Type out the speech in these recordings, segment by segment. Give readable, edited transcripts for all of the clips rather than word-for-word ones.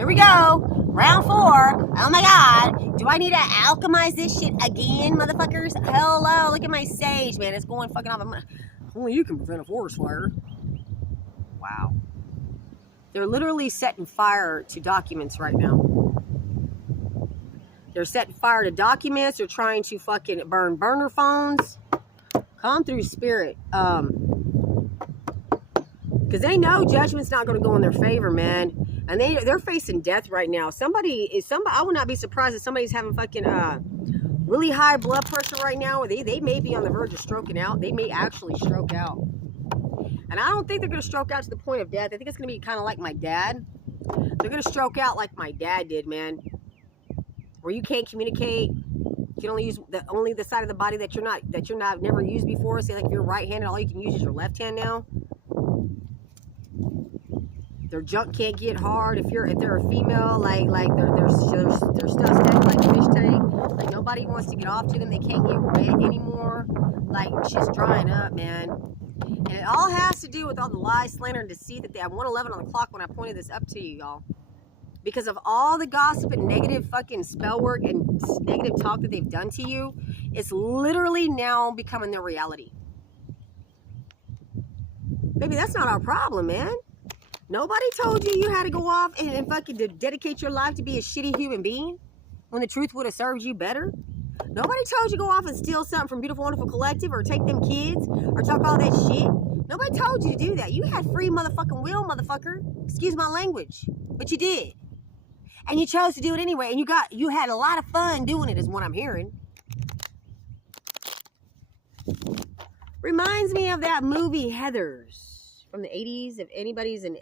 Here we go. Round 4. Oh my god. Do I need to alchemize this shit again, motherfuckers? Hello. Look at my sage, man. It's going fucking off. Only you can prevent a forest fire. Wow. They're literally setting fire to documents right now. They're setting fire to documents. They're trying to fucking burn burner phones. Come through, spirit. Because they know judgment's not going to go in their favor, man. And they're facing death right now. I would not be surprised if somebody's having fucking really high blood pressure right now. Or they may be on the verge of stroking out. They may actually stroke out. And I don't think they're going to stroke out to the point of death. I think it's going to be kind of like my dad. They're going to stroke out like my dad did, man. Where you can't communicate. You can only use the side of the body that you're not never used before. Say like if you're right-handed, all you can use is your left hand now. Their junk can't get hard. If they're a female, like their stuff stacked like a fish tank. Like nobody wants to get off to them. They can't get wet anymore. Like shit's drying up, man. And it all has to do with all the lies, slander, and deceit that they have 1:11 on the clock when I pointed this up to you, y'all. Because of all the gossip and negative fucking spell work and negative talk that they've done to you, it's literally now becoming their reality. Baby, that's not our problem, man. Nobody told you had to go off and fucking dedicate your life to be a shitty human being when the truth would have served you better. Nobody told you to go off and steal something from Beautiful Wonderful Collective or take them kids or talk all that shit. Nobody told you to do that. You had free motherfucking will, motherfucker. Excuse my language. But you did. And you chose to do it anyway. And you had a lot of fun doing it is what I'm hearing. Reminds me of that movie Heathers. From the 80s, if anybody's in,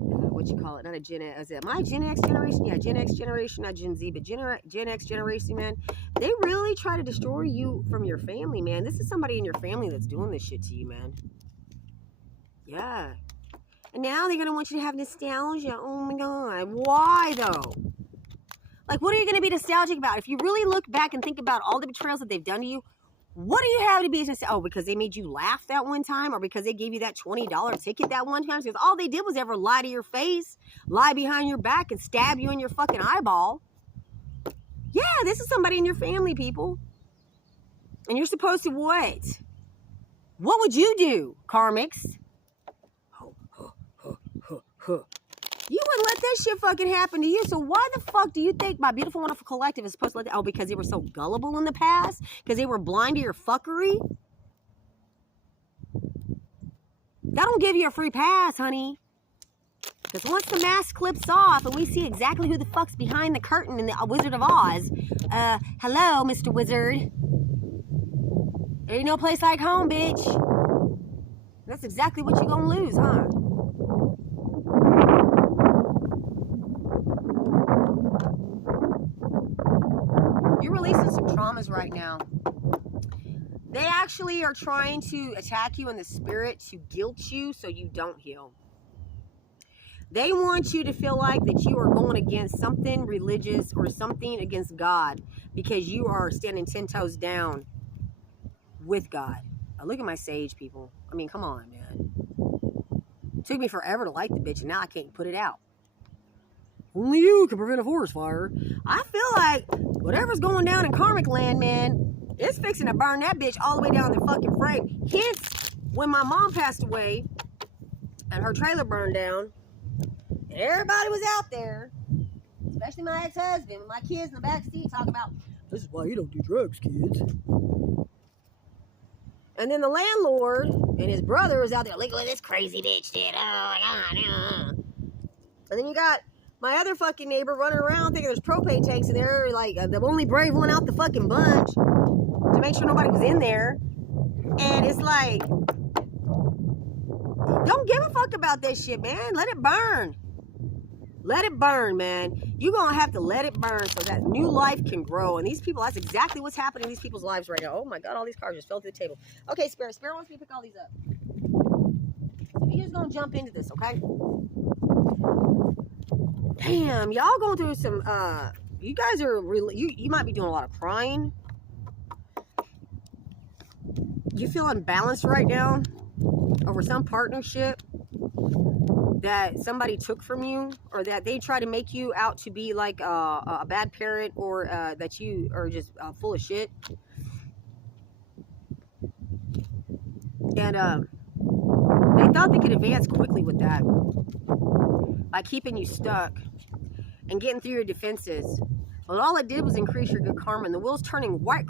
what you call it, not a Gen X, is it my Gen X generation? Yeah, Gen X generation, not Gen Z, but Gen X generation, man. They really try to destroy you from your family, man. This is somebody in your family that's doing this shit to you, man. Yeah. And now they're going to want you to have nostalgia. Oh, my God. Why, though? Like, what are you going to be nostalgic about? If you really look back and think about all the betrayals that they've done to you, what do you have to be nostalgic? Oh, because they made you laugh that one time? Or because they gave you that $20 ticket that one time? Because all they did was ever lie to your face, lie behind your back, and stab you in your fucking eyeball. Yeah, this is somebody in your family, people. And you're supposed to what? What would you do, karmics? You wouldn't let that shit fucking happen to you. So why the fuck do you think my Beautiful Wonderful Collective is supposed to let that? Oh, because they were so gullible in the past? Because they were blind to your fuckery? That don't give you a free pass, honey. Because once the mask clips off and we see exactly who the fuck's behind the curtain in the Wizard of Oz. Hello, Mr. Wizard. There ain't no place like home, bitch. That's exactly what you're gonna lose, huh? You're releasing some traumas right now. They actually are trying to attack you in the spirit to guilt you so you don't heal. They want you to feel like that you are going against something religious or something against God because you are standing 10 toes down with God. Now, look at my sage, people. I mean, come on, man. It took me forever to like the bitch, and now I can't put it out. Only you can prevent a forest fire. I feel like whatever's going down in karmic land, man, it's fixing to burn that bitch all the way down the fucking frame. Hence, when my mom passed away and her trailer burned down, everybody was out there, especially my ex-husband, with my kids in the back seat talking about, this is why you don't do drugs, kids. And then the landlord and his brother was out there, look what this crazy bitch did. Oh my God. And then you got my other fucking neighbor running around thinking there's propane tanks in there, like the only brave one out the fucking bunch to make sure nobody was in there. And it's like, don't give a fuck about that shit, man. Let it burn. Let it burn, man. You're going to have to let it burn so that new life can grow. And these people, that's exactly what's happening in these people's lives right now. Oh my God, all these cars just fell to the table. Okay, Spirit wants me to pick all these up. So we're just going to jump into this, okay? Damn, y'all going through some, you guys are really, you might be doing a lot of crying. You feel unbalanced right now over some partnership. that somebody took from you, or that they try to make you out to be like a bad parent, or that you are just full of shit. And they thought they could advance quickly with that by keeping you stuck and getting through your defenses. But all it did was increase your good karma, and the wheel's turning quite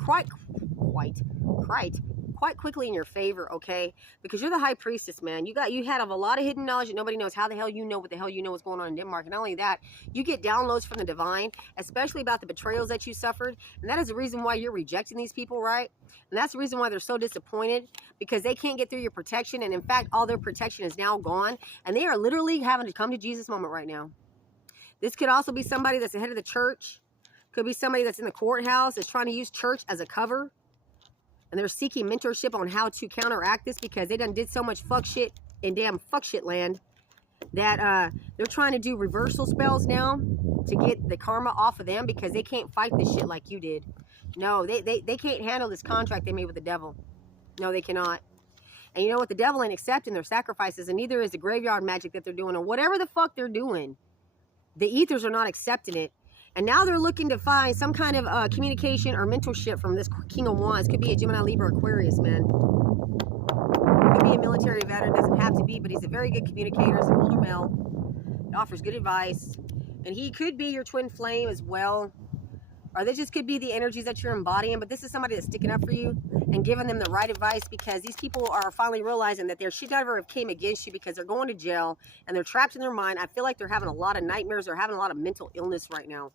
quickly in your favor, okay? Because you're the high priestess, man. You have a lot of hidden knowledge that nobody knows. How the hell you know what the hell you know what's going on in Denmark? And not only that, you get downloads from the divine, especially about the betrayals that you suffered. And that is the reason why you're rejecting these people, right? And that's the reason why they're so disappointed, because they can't get through your protection. And in fact, all their protection is now gone. And they are literally having to come to Jesus moment right now. This could also be somebody that's the head of the church. Could be somebody that's in the courthouse that's trying to use church as a cover. And they're seeking mentorship on how to counteract this, because they done did so much fuck shit in damn fuck shit land that they're trying to do reversal spells now to get the karma off of them, because they can't fight this shit like you did. No, they can't handle this contract they made with the devil. No, they cannot. And you know what? The devil ain't accepting their sacrifices, and neither is the graveyard magic that they're doing, or whatever the fuck they're doing. The ethers are not accepting it. And now they're looking to find some kind of communication or mentorship from this King of Wands. Could be a Gemini, Libra, Aquarius, man. Could be a military veteran. Doesn't have to be, but he's a very good communicator. He's an older male. He offers good advice. And he could be your twin flame as well. Or this just could be the energies that you're embodying. But this is somebody that's sticking up for you and giving them the right advice, because these people are finally realizing that their shit never came against you, because they're going to jail and they're trapped in their mind. I feel like they're having a lot of nightmares. They're having a lot of mental illness right now.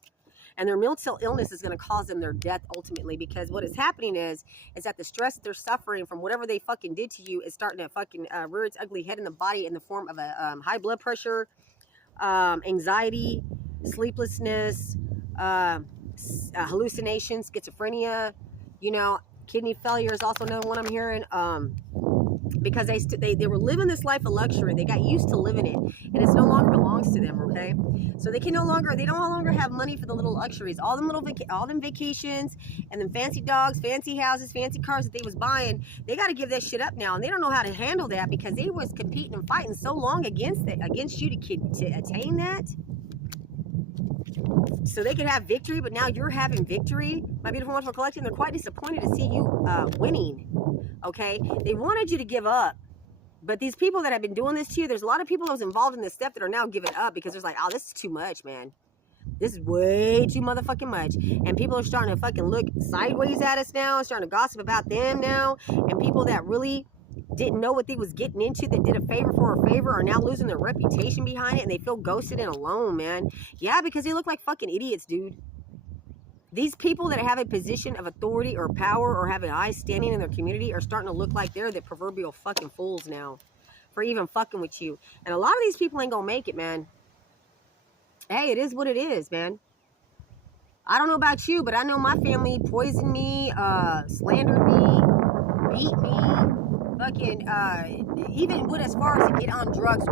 And their mental illness is going to cause them their death ultimately, because what is happening is that the stress that they're suffering from whatever they fucking did to you is starting to fucking rear its ugly head in the body in the form of a high blood pressure, anxiety, sleeplessness, hallucinations, schizophrenia, you know, kidney failure is also another one I'm hearing. Because they were living this life of luxury. They got used to living it, and it no longer belongs to them, okay? So they don't no longer have money for the little luxuries. All them vacations and them fancy dogs, fancy houses, fancy cars that they was buying, they got to give that shit up now, and they don't know how to handle that, because they was competing and fighting so long against you to attain that. So they could have victory, but now you're having victory. My beautiful, wonderful collective, they're quite disappointed to see you winning. Okay, they wanted you to give up, but these people that have been doing this to you, there's a lot of people that was involved in this stuff that are now giving up, because there's like, oh, this is too much, man. This is way too motherfucking much. And people are starting to fucking look sideways at us now, starting to gossip about them now. And people that really didn't know what they was getting into, that did a favor for a favor, are now losing their reputation behind it, and they feel ghosted and alone, man. Yeah, because they look like fucking idiots, dude. These people that have a position of authority or power or have an high standing in their community are starting to look like they're the proverbial fucking fools now for even fucking with you. And a lot of these people ain't gonna make it, man. Hey, it is what it is, man. I don't know about you, but I know my family poisoned me, slandered me, beat me, fucking, even went as far as to get on drugs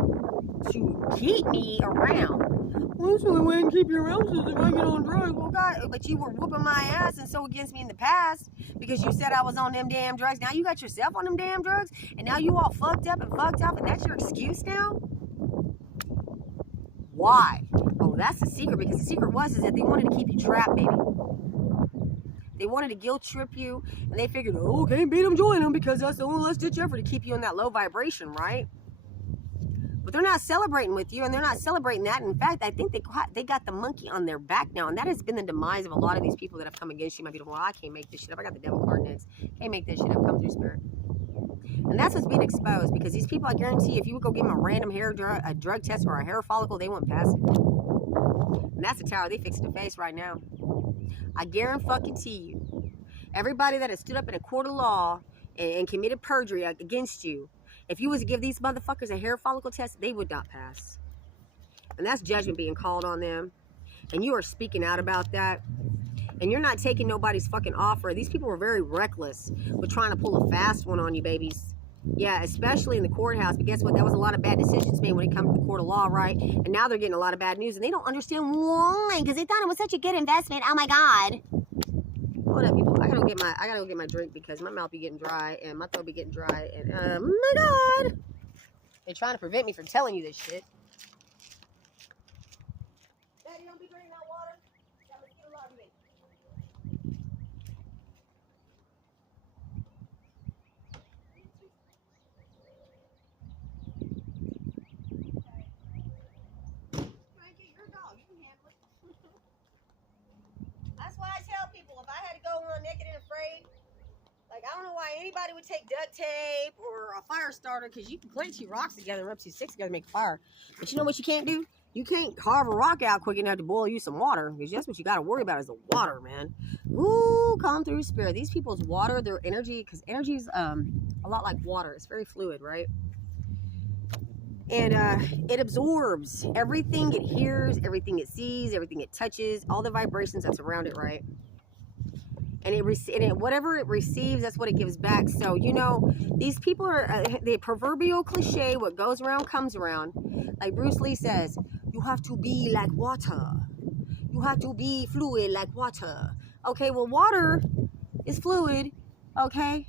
to keep me around. Well, that's the only way I can keep you around, is if I get on drugs. Well, God, but you were whooping my ass and so against me in the past, because you said I was on them damn drugs. Now you got yourself on them damn drugs, and now you all fucked up, and that's your excuse now? Why? Oh, that's the secret, because the secret is that they wanted to keep you trapped, baby. They wanted to guilt trip you, and they figured, oh, can't beat them, join them, because that's the only last-ditch effort to keep you in that low vibration, right? But they're not celebrating with you, and they're not celebrating that. In fact, I think they got the monkey on their back now, and that has been the demise of a lot of these people that have come against you. My beautiful, well, I can't make this shit up. I got the devil card next. Can't make this shit up. Come through, spirit. And that's what's being exposed, because these people, I guarantee, if you would go give them a random a drug test or a hair follicle, they wouldn't pass it. And that's the tower they fixing to face right now. I guarantee you, everybody that has stood up in a court of law and committed perjury against you, if you was to give these motherfuckers a hair follicle test, they would not pass. And that's judgment being called on them. And you are speaking out about that. And you're not taking nobody's fucking offer. These people were very reckless with trying to pull a fast one on you, babies. Yeah, especially in the courthouse. But guess what? That was a lot of bad decisions made when it comes to the court of law, right? And now they're getting a lot of bad news. And they don't understand why. Because they thought it was such a good investment. Oh, my God. Hold up, people. I gotta go get my drink, because my mouth be getting dry and my throat be getting dry. And, oh, my God. They're trying to prevent me from telling you this shit. be drinking that water? That mosquito larvae bait. Frankie, you're a dog. You can handle it. That's why I tell people, if I had to go on naked and afraid, like, I don't know why anybody would take duct tape or a fire starter, because you can put 2 rocks together and rub 2 sticks together to make a fire. But you know what you can't do? You can't carve a rock out quick enough to boil you some water, because that's what you got to worry about is the water, man. Ooh, come through, spirit. These people's water, their energy, because energy is a lot like water. It's very fluid, right? And it absorbs everything it hears, everything it sees, everything it touches, all the vibrations that's around it, right? And whatever it receives, that's what it gives back. So, you know, these people are the proverbial cliche, what goes around comes around. Like Bruce Lee says, you have to be like water. You have to be fluid like water. Okay, well, water is fluid, okay?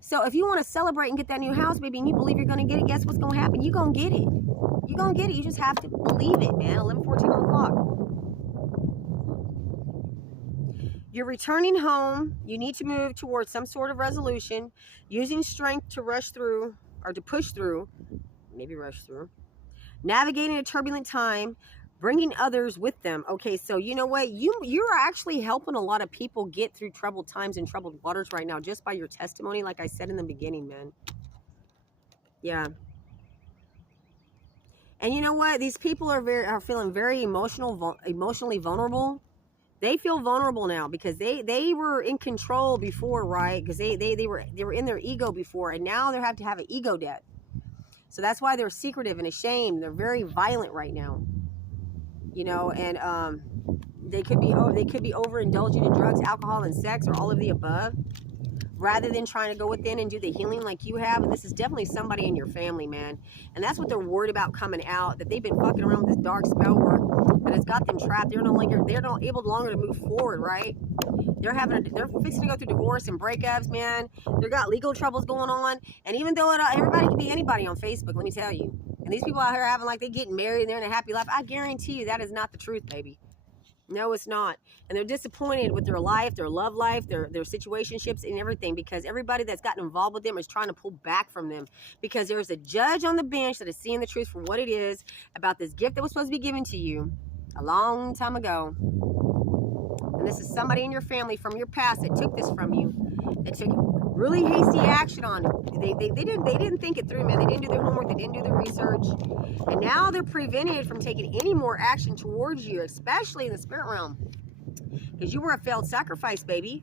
So if you want to celebrate and get that new house, baby, and you believe you're going to get it, guess what's going to happen? You're going to get it. You're going to get it. You just have to believe it, man. 11:14 on the clock. You're returning home. You need to move towards some sort of resolution, using strength to rush through or to push through, maybe rush through, navigating a turbulent time, bringing others with them. Okay, so you know what? You're actually helping a lot of people get through troubled times and troubled waters right now just by your testimony, like I said in the beginning, man. Yeah. And you know what? These people are feeling very emotionally vulnerable. They feel vulnerable now because they were in control before, right? Because they were in their ego before, and now they have to have an ego death. So that's why they're secretive and ashamed. They're very violent right now, you know. And they could be overindulging in drugs, alcohol, and sex, or all of the above, rather than trying to go within and do the healing like you have. And this is definitely somebody in your family, man. And that's what they're worried about coming out, that they've been fucking around with this dark spell work, that it's got them trapped. They're not able longer to move forward, right? They're fixing to go through divorce and breakups, man. They've got legal troubles going on. And even though everybody can be anybody on Facebook, let me tell you. And these people out here having like they getting married and they're in a happy life. I guarantee you that is not the truth, baby. No, it's not. And they're disappointed with their life, their love life, their situationships and everything, because everybody that's gotten involved with them is trying to pull back from them, because there's a judge on the bench that is seeing the truth for what it is about this gift that was supposed to be given to you a long time ago. And this is somebody in your family from your past that took this from you. They took really hasty action on it. They didn't think it through, man. They didn't do their homework. They didn't do their research. And now they're prevented from taking any more action towards you, especially in the spirit realm. Because you were a failed sacrifice, baby.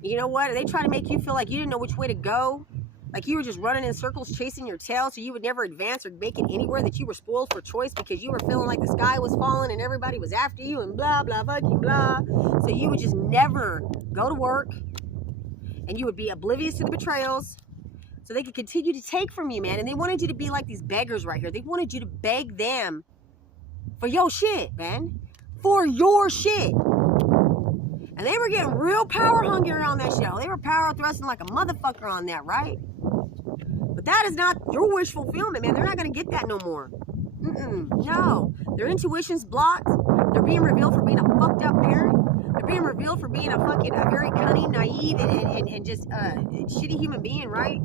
You know what? They try to make you feel like you didn't know which way to go. Like you were just running in circles, chasing your tail, so you would never advance or make it anywhere, that you were spoiled for choice because you were feeling like the sky was falling and everybody was after you and blah, blah, fucking blah. So you would just never go to work, and you would be oblivious to the betrayals, so they could continue to take from you, man. And they wanted you to be like these beggars right here. They wanted you to beg them for your shit, man. For your shit. And they were getting real power hungry on that shit. They were power thrusting like a motherfucker on that, right? But that is not your wish fulfillment, man. They're not going to get that no more. No. Their intuition's blocked. They're being revealed for being a fucked up parent. They're being revealed for being a very cunning, naive, and just shitty human being, right?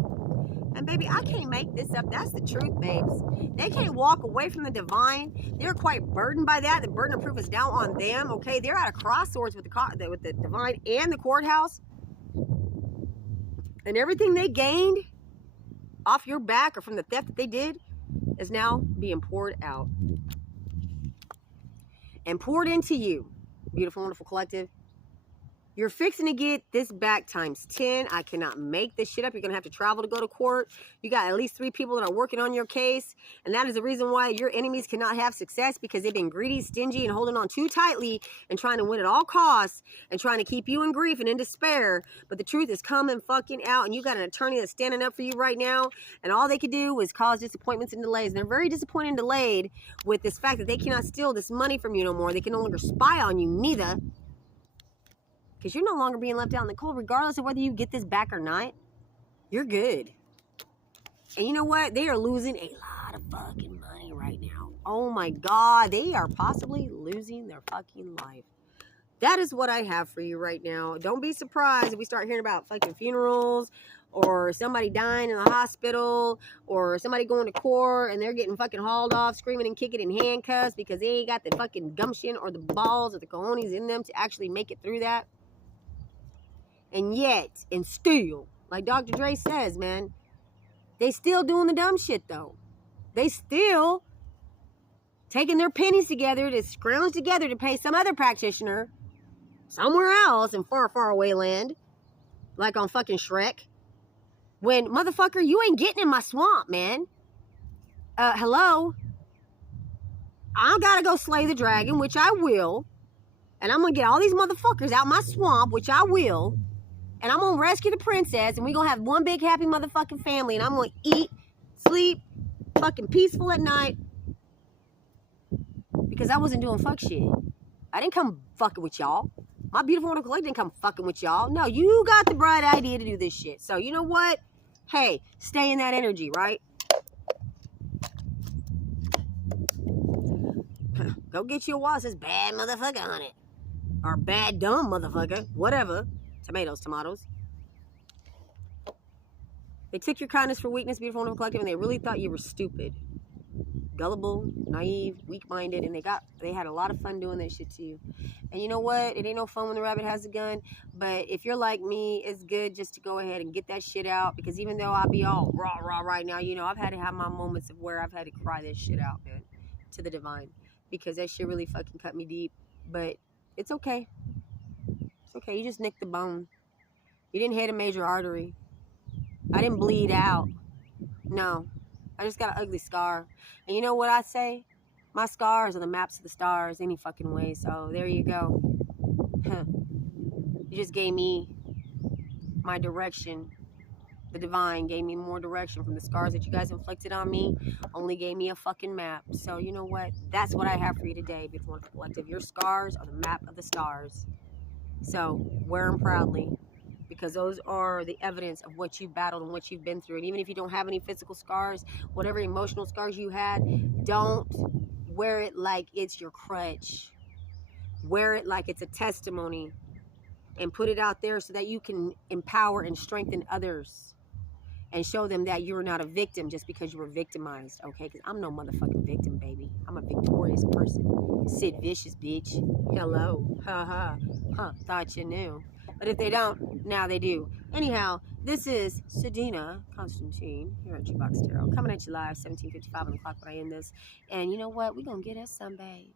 And baby, I can't make this up. That's the truth, babes. They can't walk away from the divine. They're quite burdened by that. The burden of proof is now on them, okay? They're at a crossroads with the divine and the courthouse. And everything they gained off your back or from the theft that they did is now being poured out. And poured into you. Beautiful, wonderful collective. You're fixing to get this back times 10. I cannot make this shit up. You're going to have to travel to go to court. You got at least 3 people that are working on your case. And that is the reason why your enemies cannot have success, because they've been greedy, stingy, and holding on too tightly and trying to win at all costs and trying to keep you in grief and in despair. But the truth is coming fucking out, and you got an attorney that's standing up for you right now. And all they could do is cause disappointments and delays. And they're very disappointed and delayed with this fact that they cannot steal this money from you no more. They can no longer spy on you neither. Because you're no longer being left out in the cold, regardless of whether you get this back or not. You're good. And you know what? They are losing a lot of fucking money right now. Oh my God, they are possibly losing their fucking life. That is what I have for you right now. Don't be surprised if we start hearing about fucking funerals or somebody dying in the hospital or somebody going to court and they're getting fucking hauled off, screaming and kicking in handcuffs because they ain't got the fucking gumption or the balls or the cojones in them to actually make it through that. And yet, and still, like Dr. Dre says, man, they still doing the dumb shit though. They still taking their pennies together to scrounge together to pay some other practitioner somewhere else in far, far away land, like on fucking Shrek. When, motherfucker, you ain't getting in my swamp, man. Hello? I gotta go slay the dragon, which I will. And I'm gonna get all these motherfuckers out my swamp, which I will. And I'm gonna rescue the princess, and we gonna have one big happy motherfucking family, and I'm gonna eat, sleep, fucking peaceful at night. Because I wasn't doing fuck shit. I didn't come fucking with y'all. My beautiful wonderful collective didn't come fucking with y'all. No, you got the bright idea to do this shit. So you know what? Hey, stay in that energy, right? Go get you a wallet that says bad motherfucker on it. Or bad dumb motherfucker. Whatever. Tomatoes, tomatoes. They took your kindness for weakness, beautiful wonderful collective, and they really thought you were stupid. Gullible, naive, weak-minded, and they had a lot of fun doing that shit to you. And you know what? It ain't no fun when the rabbit has a gun, but if you're like me, it's good just to go ahead and get that shit out, because even though I'll be all rah right now, you know, I've had to have my moments of where I've had to cry this shit out, man, to the divine, because that shit really fucking cut me deep, but it's okay. It's okay. You just nicked the bone. You didn't hit a major artery. I didn't bleed out. No. I just got an ugly scar. And you know what I say? My scars are the maps of the stars any fucking way. So there you go. Huh. You just gave me my direction. The divine gave me more direction from the scars that you guys inflicted on me. Only gave me a fucking map. So you know what? That's what I have for you today, beautiful wonderful collective. Your scars are the map of the stars. So wear them proudly, because those are the evidence of what you've battled and what you've been through. And even if you don't have any physical scars, whatever emotional scars you had, don't wear it like it's your crutch. Wear it like it's a testimony and put it out there so that you can empower and strengthen others and show them that you're not a victim just because you were victimized, okay? Because I'm no motherfucking victim, baby. I'm a victorious person. Sid Vicious, bitch. Hello. Ha ha. Huh. Thought you knew. But if they don't, now they do. Anyhow, this is Sadina Constantine here at Jukebox Tarot, coming at you live, 17:55 on the clock when I end this. And you know what? We're going to get us some, babe.